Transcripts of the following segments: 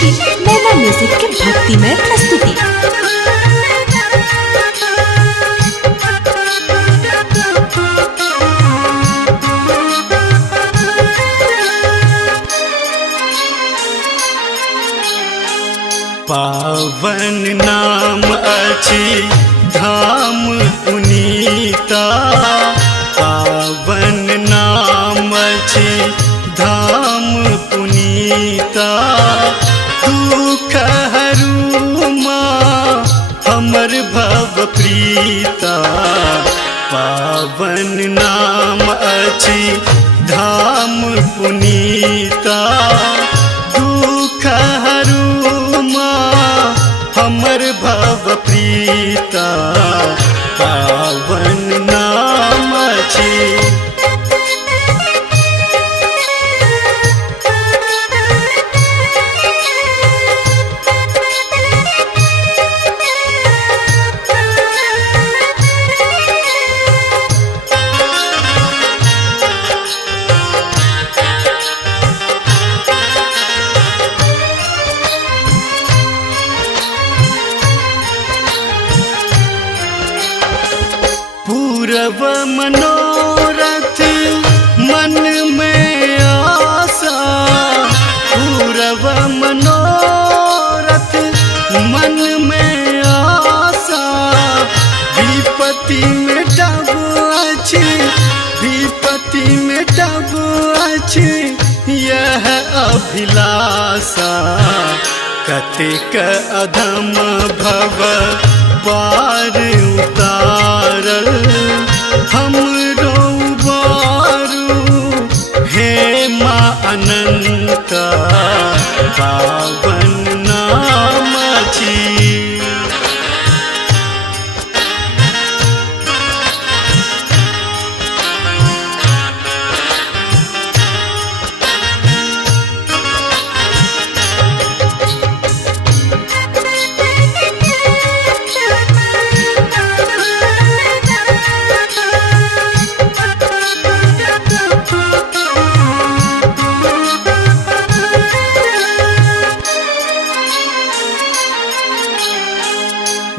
छी नैना म्यूजिक के भक्तिमय प्रस्तुति। पावन नाम अछि धाम पुनीता, पावन नाम अछि धाम पुनीता। दुख हरू माँ हमर भव प्रीता, पावन नाम अछि धाम पुनीता। दुख हरू माँ हमर भव प्रीता, पावन नाम अछि। पूरब मनोरथ मन में आशा, पूरब मनोरथ मन में आशा। विपत्ति में डब अछि, विपत्ति में डब अछि यह अभिलाषा। कतिक अधम भव पार उतारल, हमरो बारू हे माँ अनंता, पावन नाम अछि।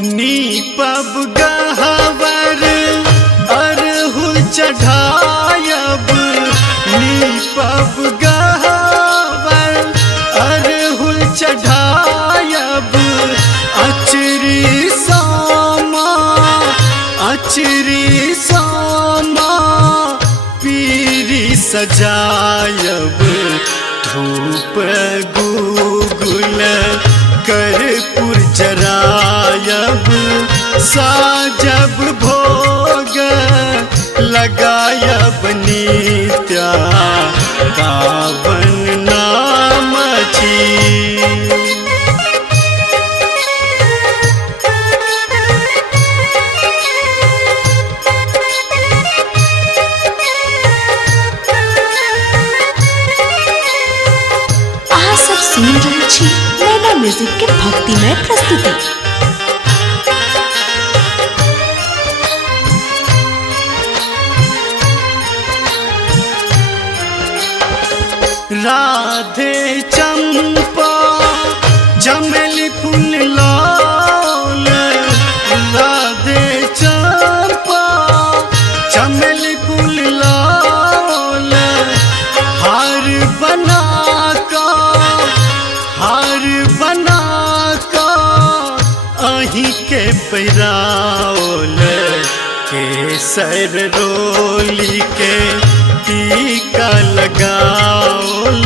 नीपब गहवर अरहुल चढ़ायब, नीपब गहवर अरहुल चढ़ायब। अचरी सामा, अचरी सामा पीरी सजायब। धूप गुगुल कर्पूर जरायब, साजब भोग लगायब नित्या, पावन नाम अछि। अहाँ सब सुनि रहल छी नैना म्यूजिक के भक्तिमय प्रस्तुति। राधे चंपा चमेली फूल लाल, राधे चंपा चमेली फूल लाल। हार बना का, हार बना का अहीं के पैराओल। केसर रोली के टीका लगाओल,